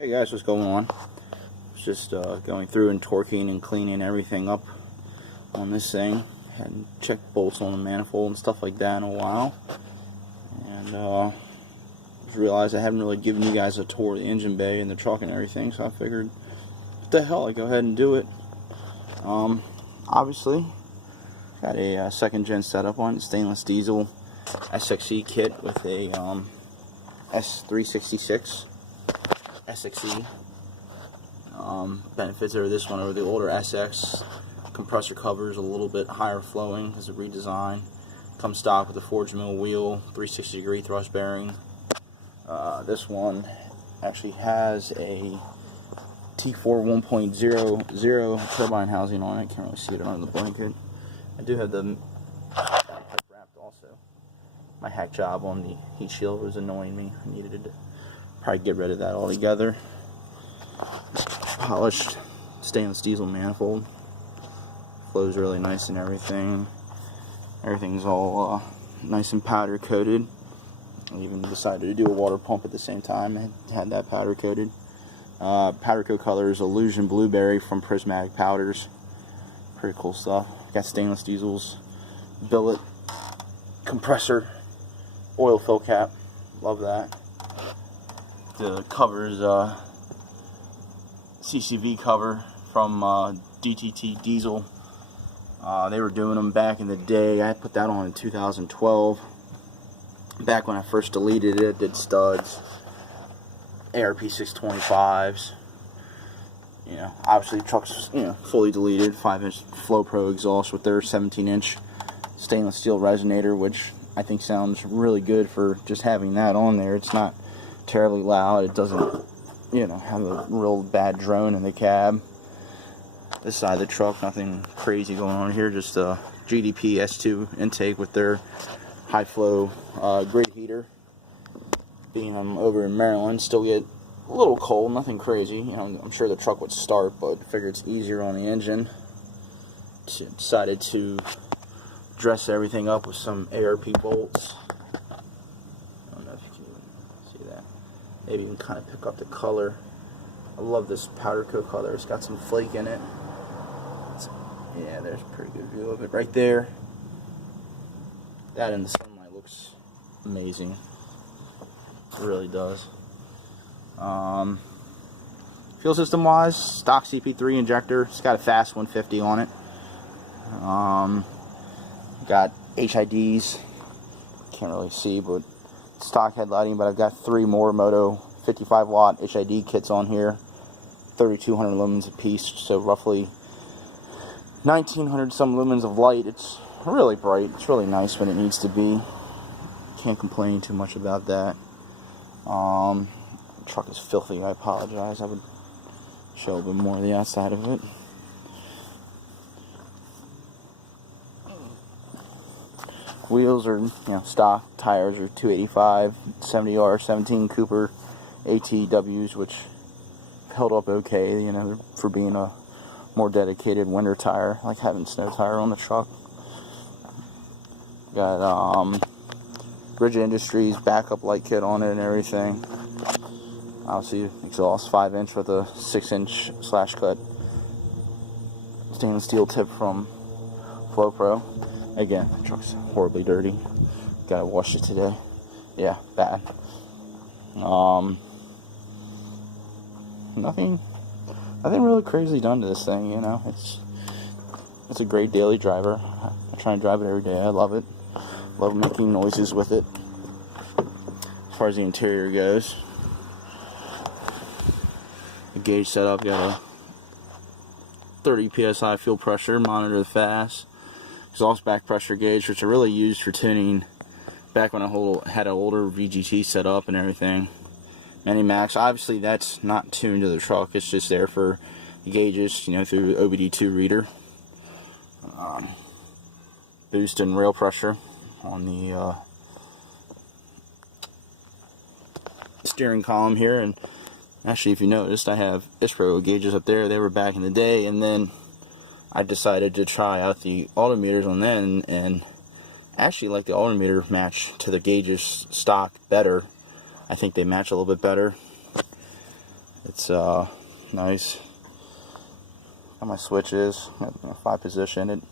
Hey guys, what's going on? Just going through and torquing and cleaning everything up on this thing. Hadn't checked bolts on the manifold and stuff like that in a while, and just realized I haven't really given you guys a tour of the engine bay and the truck and everything, so I figured, what the hell, I'd go ahead and do it. Obviously got a second gen setup on it, stainless Diesel SX-E kit with a S366SX-E. Benefits are this one over the older SX. Compressor cover is a little bit higher flowing as a redesign. Comes stock with a forged mill wheel, 360-degree thrust bearing. This one actually has a T4 1.00 turbine housing on it. Can't really see it under the blanket. I do have the pipe wrapped also. My hack job on the heat shield was annoying me. I needed to probably get rid of that altogether. Polished stainless diesel manifold. Flows really nice and everything. Everything's all nice and powder coated. I even decided to do a water pump at the same time. I had that powder coated. Powder coat color is Illusion Blueberry from Prismatic Powders. Pretty cool stuff. Got stainless diesels, billet, compressor, oil fill cap. Love that. The cover is CCV cover from DTT Diesel. They were doing them back in the day. I put that on in 2012. Back when I first deleted it, did studs, ARP 625s. You know, obviously trucks, fully deleted. 5-inch Flow Pro exhaust with their 17-inch stainless steel resonator, which I think sounds really good for just having that on there. It's not terribly loud. It doesn't, have a real bad drone in the cab. This side of the truck, nothing crazy going on here. Just a GDP S2 intake with their high flow grid heater. Being I'm over in Maryland, still get a little cold. Nothing crazy. I'm sure the truck would start, but I figured it's easier on the engine. So decided to dress everything up with some ARP bolts. I don't know if you can even see that. Maybe you can kind of pick up the color. I love this powder coat color. It's got some flake in it. Yeah, there's a pretty good view of it right there. That in the sunlight looks amazing. It really does. Fuel system wise, stock CP3 injector. It's got a fast 150 on it. Got HIDs. Can't really see, but stock headlighting. But I've got 3 more Moto 55-watt HID kits on here. 3,200 lumens a piece, so roughly 1,900 some lumens of light. It's really bright. It's really nice when it needs to be. Can't complain too much about that. The truck is filthy. I apologize. I would show a bit more of the outside of it. Wheels are, stock. Tires are 285, 70R, 17 Cooper ATWs, which held up okay, for being a more dedicated winter tire. I like having snow tire on the truck. Got Rigid Industries backup light kit on it and everything. Obviously exhaust 5-inch with a 6-inch slash cut stainless steel tip from Flow Pro. Again, the truck's horribly dirty. Gotta wash it today. Yeah, bad. Nothing really crazy done to this thing, It's a great daily driver. I try and drive it every day. I love it. Love making noises with it. As far as the interior goes, the gauge setup, got a 30 psi fuel pressure, monitor the fast, exhaust back pressure gauge, which I really used for tuning back when I had an older VGT set up and everything. Mini Max, obviously that's not tuned to the truck, it's just there for the gauges, through OBD2 reader. Boost and rail pressure on the steering column here, and actually, if you noticed, I have ISPRO gauges up there. They were back in the day, and then I decided to try out the altimeters on them, and actually like the altimeter match to the gauges stock better. I think they match a little bit better. It's nice. Got my switches, got my 5 position. It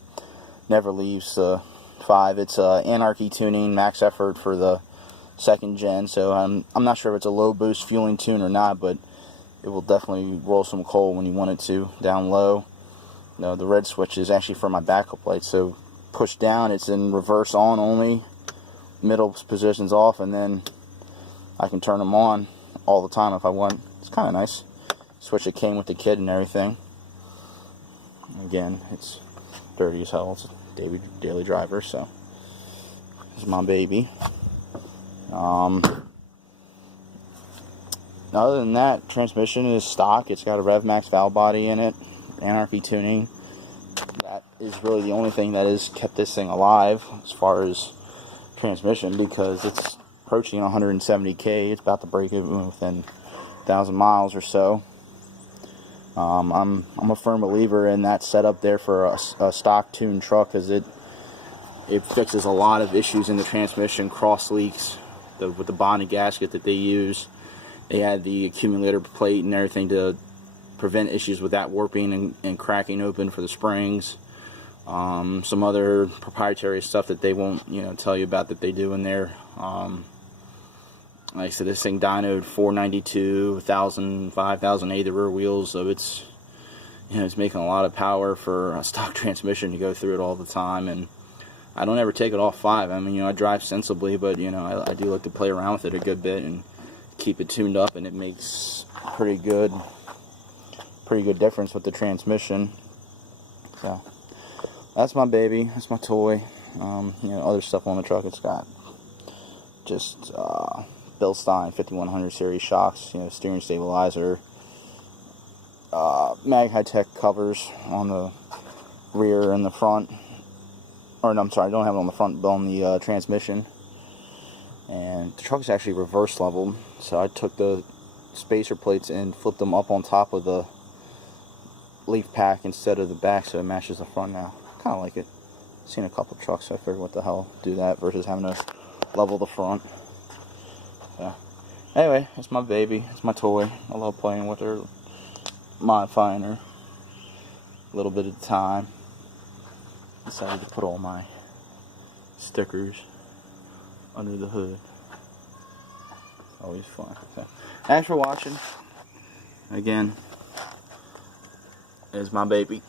never leaves the 5. It's Anarchy tuning, max effort for the 2nd gen. So I'm not sure if it's a low boost fueling tune or not, but it will definitely roll some coal when you want it to, down low. No, the red switch is actually for my backup light. So push down, it's in reverse on only, middle position's off, and then I can turn them on all the time if I want. It's kind of nice. Switch that came with the kit and everything. Again, it's dirty as hell. It's a daily driver, so this is my baby. Other than that, transmission is stock. It's got a RevMax valve body in it, Anarchy tuning. That is really the only thing that has kept this thing alive as far as transmission, because it's approaching 170K. It's about to break it within 1,000 miles or so. I'm a firm believer in that setup there for a stock tuned truck, because it fixes a lot of issues in the transmission, cross leaks, with the bonded gasket that they use. They had the accumulator plate and everything to prevent issues with that warping and cracking open for the springs. Some other proprietary stuff that they won't, tell you about that they do in there. Like I said, this thing dynoed 492, 1005, 1008 the rear wheels, so it's making a lot of power for a stock transmission to go through it all the time. And I don't ever take it off 5. I mean, I drive sensibly, but I do like to play around with it a good bit and keep it tuned up, and it makes pretty good difference with the transmission. So that's my baby. That's my toy. Other stuff on the truck. It's got just Bilstein 5100 series shocks, steering stabilizer, Mag High-Tech covers on the rear and the front. Or no, I'm sorry, I don't have it on the front, but on the transmission. And the truck is actually reverse leveled, so I took the spacer plates and flipped them up on top of the leaf pack instead of the back, so it matches the front now. Kind of like it. I've seen a couple trucks, so I figured what the hell, do that versus having to level the front. So anyway, it's my baby, it's my toy. I love playing with her, modifying her a little bit at a time. Decided to put all my stickers under the hood. Always fun. So, thanks for watching. Again, it's my baby.